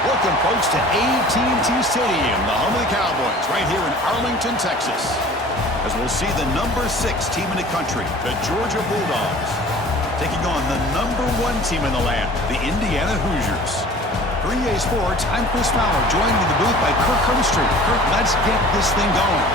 Welcome, folks, to AT&T Stadium, the home of the Cowboys, right here in Arlington, Texas. As we'll see the number 6 team in the country, the Georgia Bulldogs, taking on the number 1 team in the land, the Indiana Hoosiers. For EA Sports, I'm Chris Fowler, joined in the booth by Kirk Hermstreet. Kirk, let's get this thing going.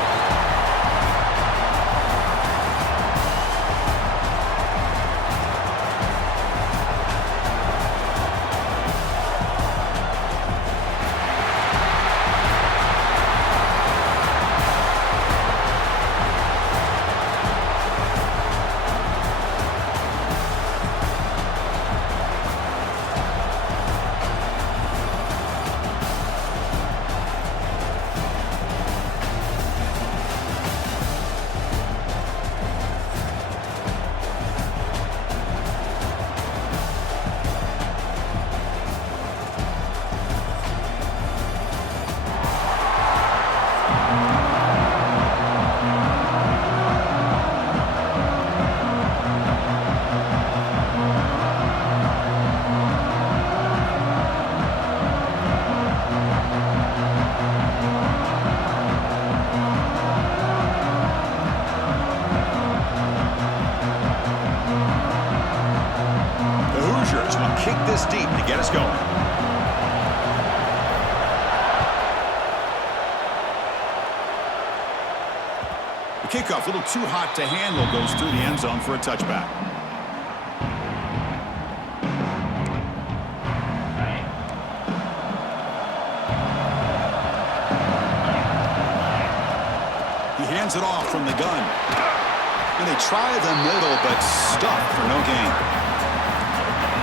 Kick this deep to get us going. The kickoff, a little too hot to handle, goes through the end zone for a touchback. He hands it off from the gun. And they try the middle, but stuck for no gain.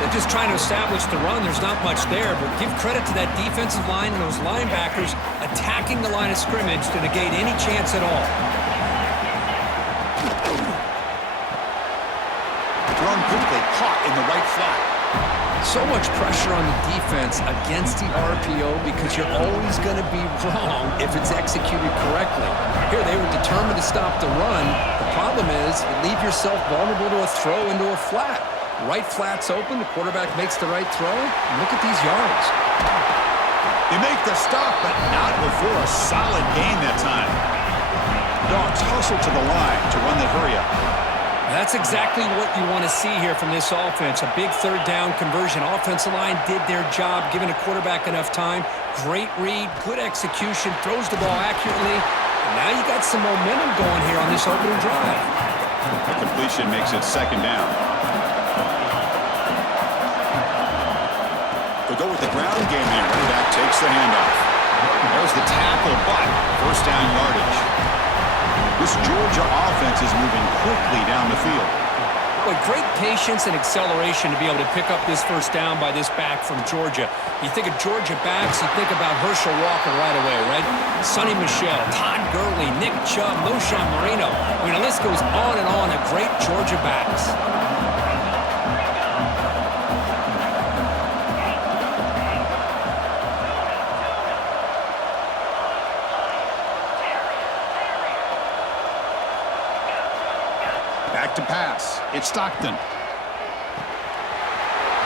They're just trying to establish the run. There's not much there, but give credit to that defensive line and those linebackers attacking the line of scrimmage to negate any chance at all. Thrown quickly, caught in the right flat. So much pressure on the defense against the RPO because you're always going to be wrong if it's executed correctly. Here, they were determined to stop the run. The problem is you leave yourself vulnerable to a throw into a flat. Right flat's open, the quarterback makes the right throw. Look at these yards. They make the stop, but not before a solid gain that time. Dogs hustle to the line to run the hurry up. That's exactly what you want to see here from this offense. A big third down conversion. Offensive line did their job, giving a quarterback enough time. Great read, good execution, throws the ball accurately. And now you got some momentum going here on this opening drive. The completion makes it second down. They'll go with the ground game here. Running back takes the handoff. There's the tackle, but first down yardage. This Georgia offense is moving quickly down the field. Boy, great patience and acceleration to be able to pick up this first down by this back from Georgia. You think of Georgia backs, you think about Herschel Walker right away, right? Sonny Michel, Todd Gurley, Nick Chubb, Moshe Marino. I mean, the list goes on and on of great Georgia backs. Back to pass. It's Stockton.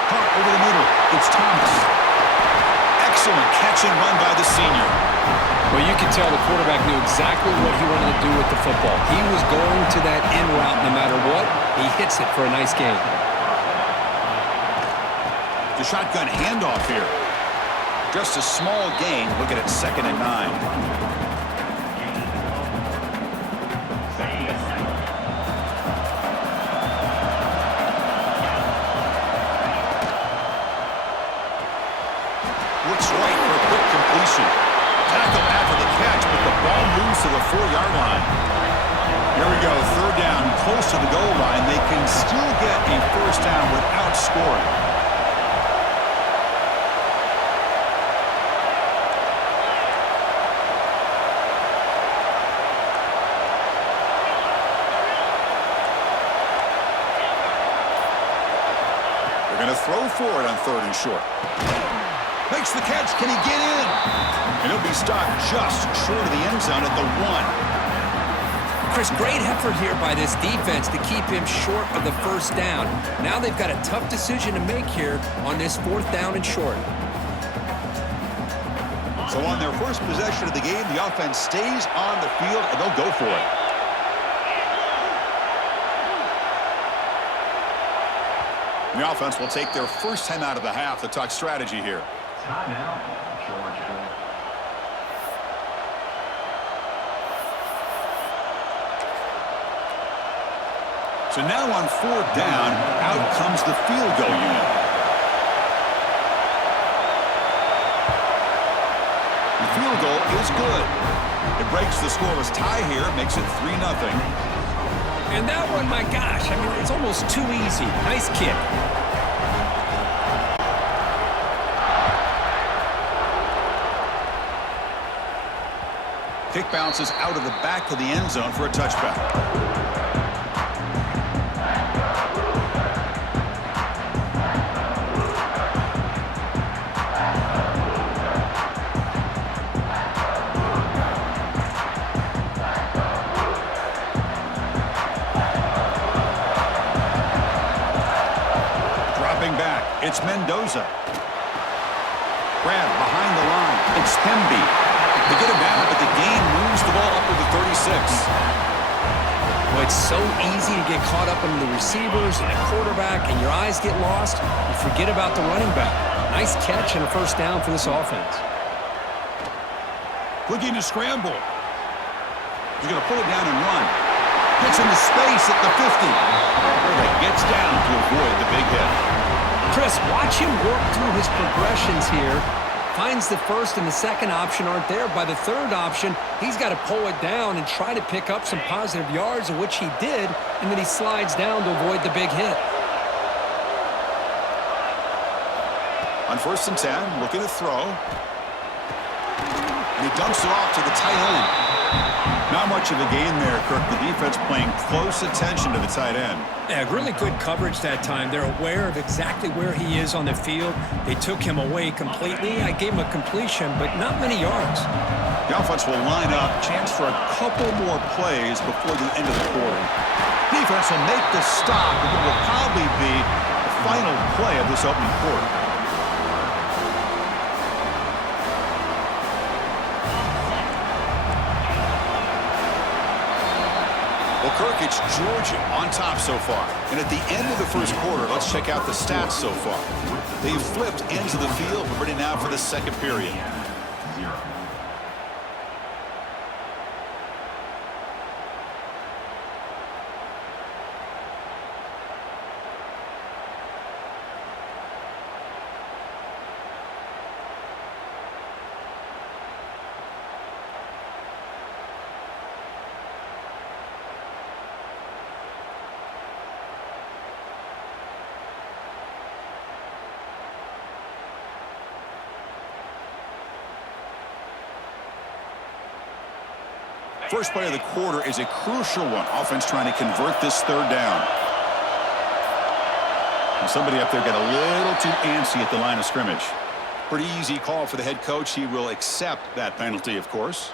Caught over the middle. It's Thomas. Excellent catch and run by the senior. Well, you can tell the quarterback knew exactly what he wanted to do with the football. He was going to that in route no matter what. He hits it for a nice gain. The shotgun handoff here. Just a small gain. Look at it, 2nd and 9. Works right for a quick completion. Tackle after the catch, but the ball moves to the 4-yard line. Here we go, third down, close to the goal line. They can still get a first down without scoring. They're going to throw for it on third and short. Makes the catch. Can he get in? And he'll be stopped just short of the end zone at the 1. Chris, great effort here by this defense to keep him short of the first down. Now they've got a tough decision to make here on this 4th down and short. So on their first possession of the game, the offense stays on the field, and they'll go for it. The offense will take their first time out of the half to talk strategy here. Timeout, Georgia. So now on 4th down, out comes the field goal unit. The field goal is good. It breaks the scoreless tie here, makes it 3-0. And that one, my gosh, I mean, it's almost too easy. Nice kick. Kick bounces out of the back of the end zone for a touchback. It's Mendoza. Grab behind the line. It's Hemby. They get him down, but the gain moves the ball up to the 36. Well, it's so easy to get caught up in the receivers and the quarterback, and your eyes get lost. You forget about the running back. Nice catch and a first down for this offense. Looking to scramble. He's going to pull it down and run. Gets into space at the 50. He gets down to avoid the big hit. Chris, watch him work through his progressions here. Finds the first and the second option aren't there. By the third option, he's got to pull it down and try to pick up some positive yards, of which he did, and then he slides down to avoid the big hit. On 1st and 10, looking to throw. And he dumps it off to the tight end. Not much of a gain there, Kirk. The defense paying close attention to the tight end. Yeah, really good coverage that time. They're aware of exactly where he is on the field. They took him away completely. I gave him a completion, but not many yards. The offense will line up. Chance for a couple more plays before the end of the quarter. Defense will make the stop, and it will probably be the final play of this opening quarter. Well, Kirk, it's Georgia on top so far. And at the end of the first quarter, let's check out the stats so far. They've flipped into the field. We're ready now for the second period. 0. First play of the quarter is a crucial one. Offense trying to convert this third down. And somebody up there got a little too antsy at the line of scrimmage. Pretty easy call for the head coach. He will accept that penalty, of course.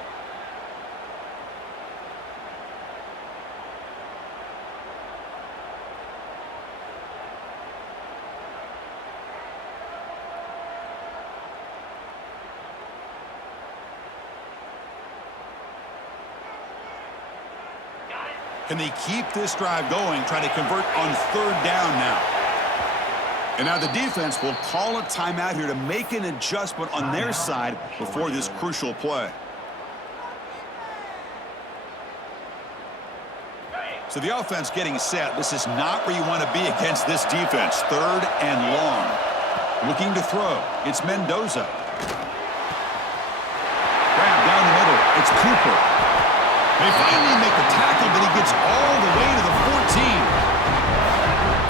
Can they keep this drive going, try to convert on third down now? And now the defense will call a timeout here to make an adjustment on their side before this crucial play. So the offense getting set. This is not where you want to be against this defense. Third and long. Looking to throw. It's Mendoza. Grab down the middle. It's Cooper. They finally make the tackle, but he gets all the way to the 14.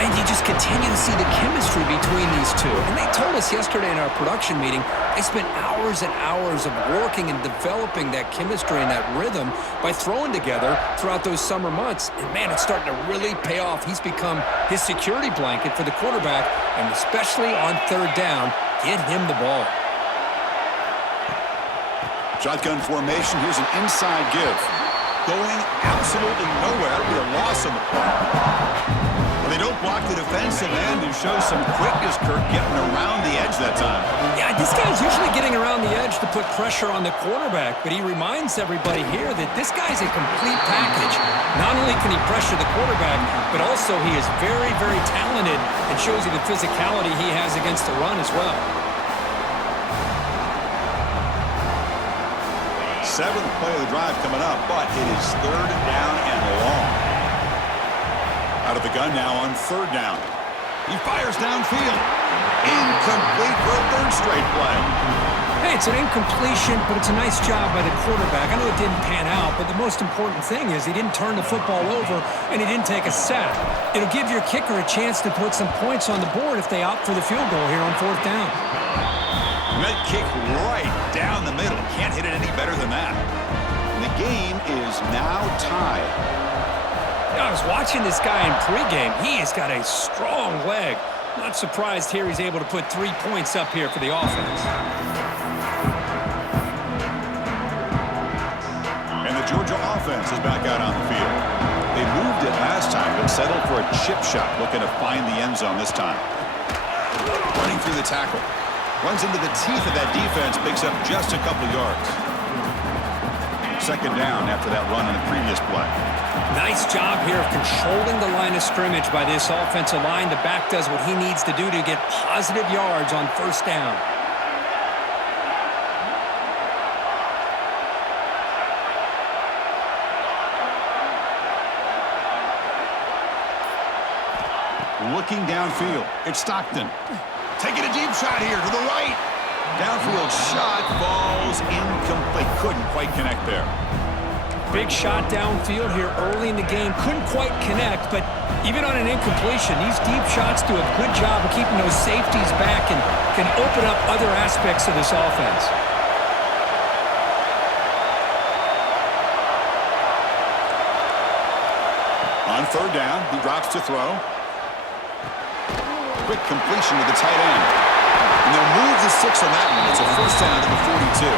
And you just continue to see the chemistry between these two. And they told us yesterday in our production meeting, they spent hours and hours of working and developing that chemistry and that rhythm by throwing together throughout those summer months. And, man, it's starting to really pay off. He's become his security blanket for the quarterback, and especially on third down, get him the ball. Shotgun formation. Here's an inside give. Going absolutely nowhere. It'll be a loss on the play. They don't block the defensive end and show some quickness, Kirk, getting around the edge that time. Yeah, this guy's usually getting around the edge to put pressure on the quarterback, but he reminds everybody here that this guy's a complete package. Not only can he pressure the quarterback, but also he is very, very talented and shows you the physicality he has against the run as well. Seventh play of the drive coming up, but it is third down and long. Out of the gun now on third down. He fires downfield. Incomplete for a third straight play. Hey, it's an incompletion, but it's a nice job by the quarterback. I know it didn't pan out, but the most important thing is he didn't turn the football over and he didn't take a sack. It'll give your kicker a chance to put some points on the board if they opt for the field goal here on fourth down. That kick right down the middle. Can't hit it any better than that. And the game is now tied. I was watching this guy in pregame. He has got a strong leg. Not surprised here he's able to put 3 points up here for the offense. And the Georgia offense is back out on the field. They moved it last time, but settled for a chip shot, looking to find the end zone this time. Running through the tackle. Runs into the teeth of that defense, picks up just a couple yards. Second down after that run on the previous play. Nice job here of controlling the line of scrimmage by this offensive line. The back does what he needs to do to get positive yards on first down. Looking downfield. It's Stockton. Taking a deep shot here to the right. Downfield shot falls incomplete. Couldn't quite connect there. Big shot downfield here early in the game. Couldn't quite connect, but even on an incompletion, these deep shots do a good job of keeping those safeties back and can open up other aspects of this offense. On third down, he drops to throw. Quick completion to the tight end. And they'll move the 6 on that one. It's a first down to the 42.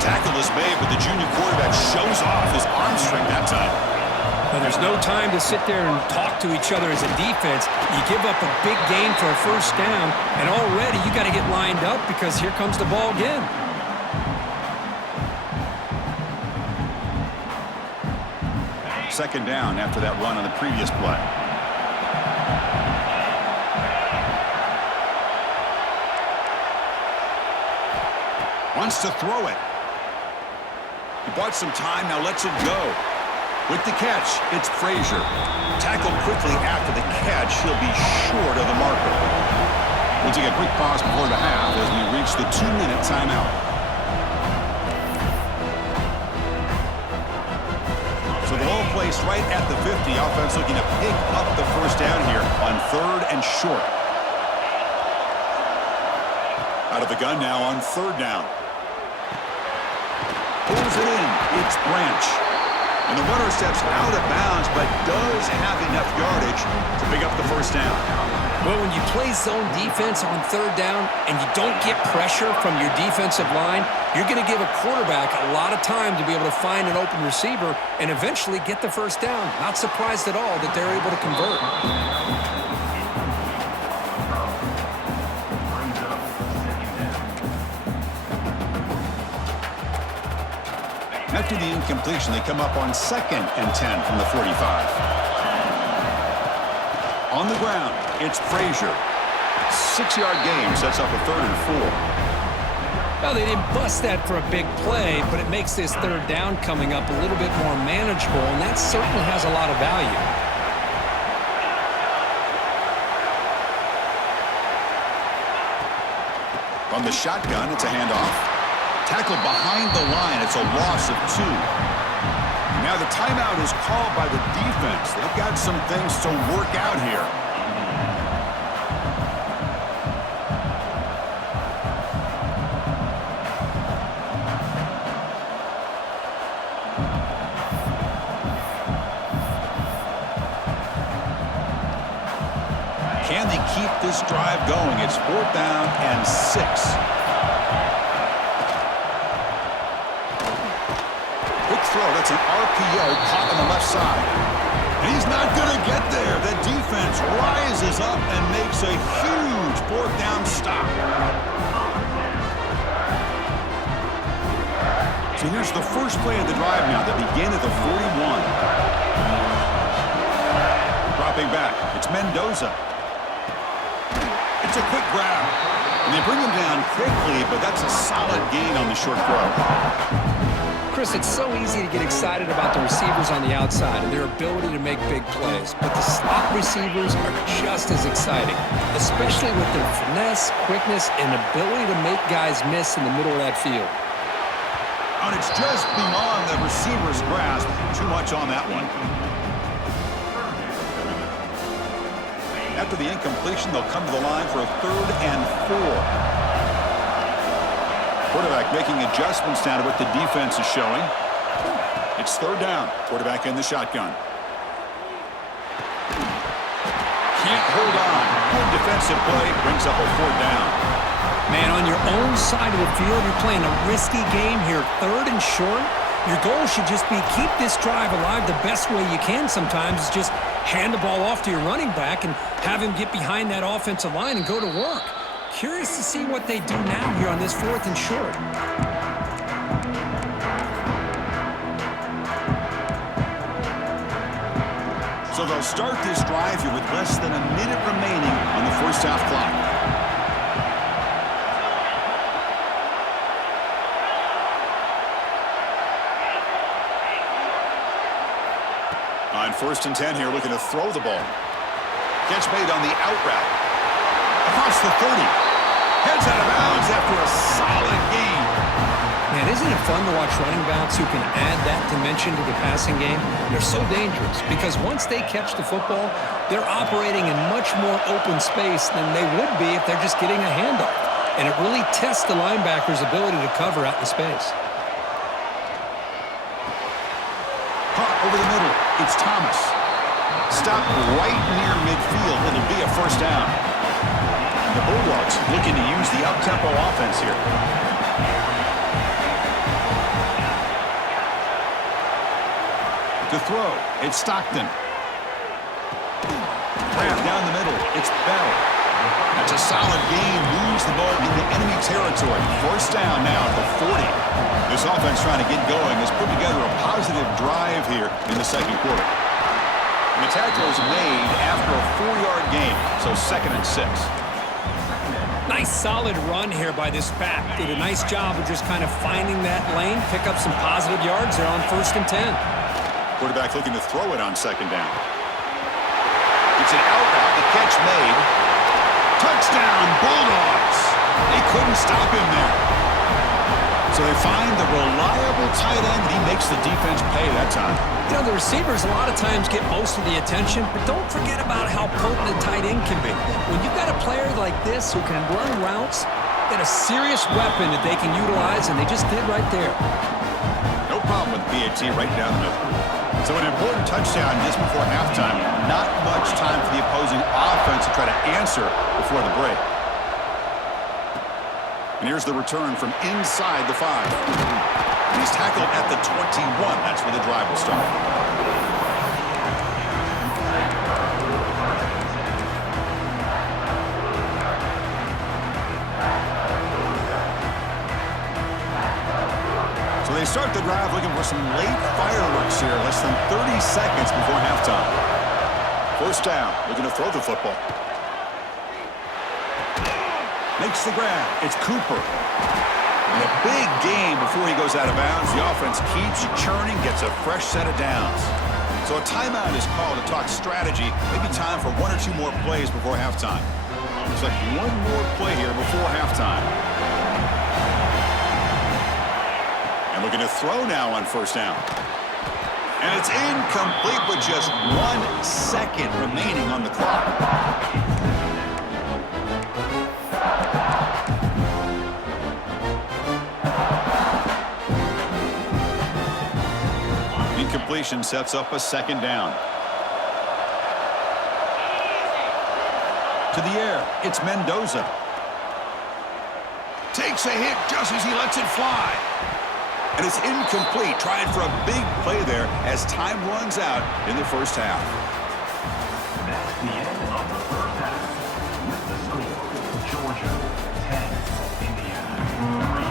Tackle is made, but the junior quarterback shows off his arm strength that time. Well, there's no time to sit there and talk to each other as a defense. You give up a big gain for a first down, and already you got to get lined up because here comes the ball again. Second down after that run on the previous play. Wants to throw it. He bought some time, now lets it go. With the catch, it's Frazier. Tackled quickly after the catch, he'll be short of the marker. We'll take a quick pause before the half as we reach the 2-minute timeout. So the ball placed right at the 50. Offense looking to pick up the first down here on third and short. Out of the gun now on third down. Pulls it in. It's Branch. And the runner steps out of bounds, but does have enough yardage to pick up the first down. Well, when you play zone defense on third down and you don't get pressure from your defensive line, you're going to give a quarterback a lot of time to be able to find an open receiver and eventually get the first down. Not surprised at all that they're able to convert. After the incompletion, they come up on 2nd and 10 from the 45. On the ground, it's Frazier. 6-yard gain sets up a 3rd and 4. Well, they didn't bust that for a big play, but it makes this third down coming up a little bit more manageable, and that certainly has a lot of value. From the shotgun, it's a handoff. Tackled behind the line. It's a loss of 2. Now the timeout is called by the defense. They've got some things to work out here. Can they keep this drive going? It's 4th down and 6. Quick throw. That's an RPO caught on the left side. And he's not going to get there. The defense rises up and makes a huge 4th down stop. So here's the first play of the drive now that began at the 41. Dropping back. It's Mendoza. It's a quick grab. And they bring him down quickly, but that's a solid gain on the short throw. Chris, it's so easy to get excited about the receivers on the outside and their ability to make big plays, but the slot receivers are just as exciting, especially with their finesse, quickness, and ability to make guys miss in the middle of that field. And it's just beyond the receiver's grasp. Too much on that one. After the incompletion, they'll come to the line for a 3rd and 4. Quarterback making adjustments down to what the defense is showing. It's 3rd down. Quarterback in the shotgun. Can't hold on. Good defensive play. Brings up a 4th down. Man, on your own side of the field, you're playing a risky game here. 3rd and short. Your goal should just be keep this drive alive the best way you can sometimes. Is just hand the ball off to your running back and have him get behind that offensive line and go to work. Curious to see what they do now here on this 4th and short. So they'll start this drive here with less than a minute remaining on the first half clock. On 1st and 10 here, looking to throw the ball. Catch made on the out route. Across the 30. Heads out of bounds after a solid gain. Man, isn't it fun to watch running backs who can add that dimension to the passing game? They're so dangerous because once they catch the football, they're operating in much more open space than they would be if they're just getting a handoff. And it really tests the linebacker's ability to cover out in space. Caught over the middle. It's Thomas. Stopped right near midfield. It'll be a 1st down. And the Bulldogs looking to use the up-tempo offense here. To throw, it's Stockton. Grab down the middle. It's Bell. That's a solid gain. Moves the ball into enemy territory. 1st down now at the 40. This offense trying to get going has put together a positive drive here in the 2nd quarter. And the tackle is made after a 4-yard gain, so 2nd and 6. Nice solid run here by this back. Did a nice job of just kind of finding that lane, pick up some positive yards there on 1st and 10. Quarterback looking to throw it on 2nd down. It's an out route. The catch made. Touchdown, Bulldogs. They couldn't stop him there. So they find the reliable tight end. He makes the defense pay that time. You know, the receivers a lot of times get most of the attention, but don't forget about how potent a tight end can be. When you've got a player like this who can run routes, got a serious weapon that they can utilize, and they just did right there. No problem with BAT right down the middle. So an important touchdown just before halftime. Not much time for the opposing offense to try to answer before the break. And here's the return from inside the 5. And he's tackled at the 21. That's where the drive will start. So they start the drive looking for some late fireworks here. Less than 30 seconds before halftime. 1st down. Looking to throw the football. Makes the grab. It's Cooper. And a big gain before he goes out of bounds. The offense keeps churning, gets a fresh set of downs. So a timeout is called to talk strategy. Maybe time for one or two more plays before halftime. Looks like one more play here before halftime. And looking to throw now on first down. And it's incomplete with just 1 second remaining on the clock. Incompletion sets up a second down. To the air, it's Mendoza. Takes a hit just as he lets it fly. And it's incomplete, trying for a big play there as time runs out in the first half. That's the end of the first half. With the score, Georgia 10, Indiana 3.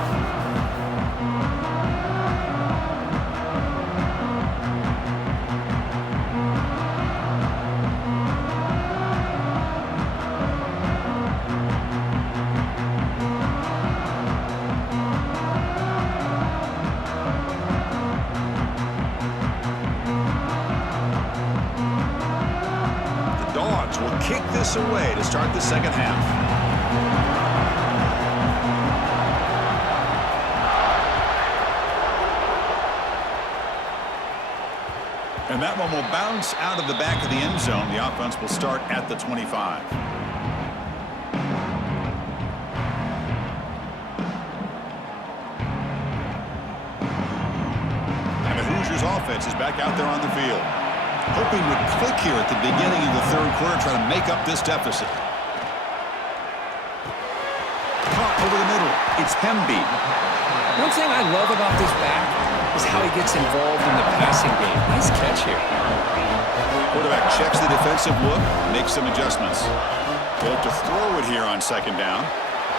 Will kick this away to start the second half. And that one will bounce out of the back of the end zone. The offense will start at the 25. And the Hoosiers offense is back out there on the field. Hoping would click here at the beginning of the third quarter, trying to make up this deficit. Caught over the middle. It's Hemby. One thing I love about this back is how he gets involved in the passing game. Nice catch here. Quarterback checks the defensive look, makes some adjustments. He'll have to throw it here on second down.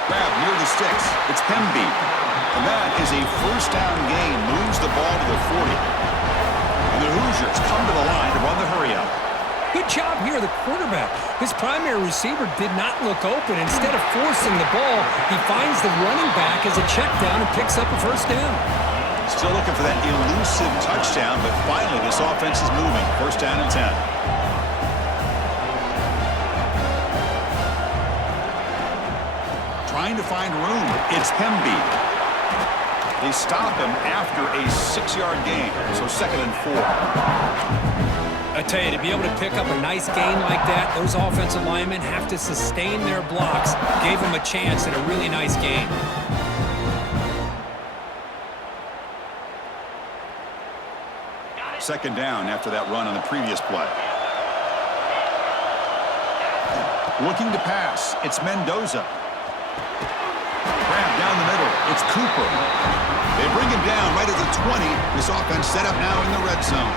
Grab near the sticks. It's Hemby. And that is a first down gain. Moves the ball to the 40. The Hoosiers come to the line to run the hurry-up. Good job here, the quarterback. His primary receiver did not look open. Instead of forcing the ball, he finds the running back as a check down and picks up a first down. Still looking for that elusive touchdown, but finally this offense is moving. First down and 10. Trying to find room. It's Hemby. They stop him after a 6-yard gain, so 2nd and 4. I tell you, to be able to pick up a nice gain like that, those offensive linemen have to sustain their blocks. Gave him a chance at a really nice gain. Second down after that run on the previous play. Looking to pass, it's Mendoza. Grab down the middle, it's Cooper. They bring him down right at the 20. This offense set up now in the red zone.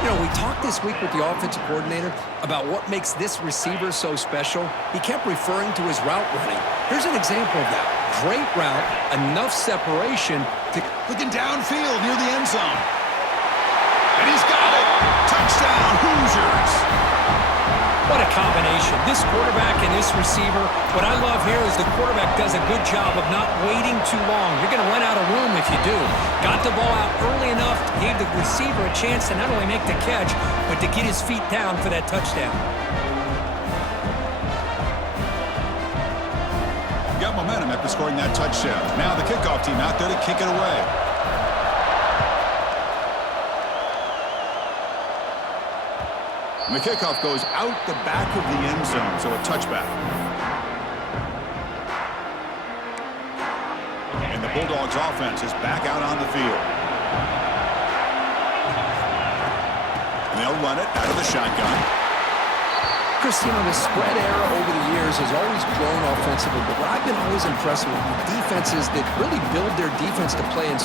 You know, we talked this week with the offensive coordinator about what makes this receiver so special. He kept referring to his route running. Here's an example of that. Great route, enough separation to... Looking downfield near the end zone. And he's got it. Touchdown, Hoosiers. What a combination. This quarterback and this receiver. What I love here is the quarterback does a good job of not waiting too long. You're going to run out of room if you do. Got the ball out early enough, gave the receiver a chance to not only make the catch, but to get his feet down for that touchdown. Got momentum after scoring that touchdown. Now the kickoff team out there to kick it away. And the kickoff goes out the back of the end zone, so a touchback. And the Bulldogs offense is back out on the field. And they'll run it out of the shotgun. Christine, the spread era over the years has always grown offensively, but what I've been always impressed with defenses that really build their defense to play in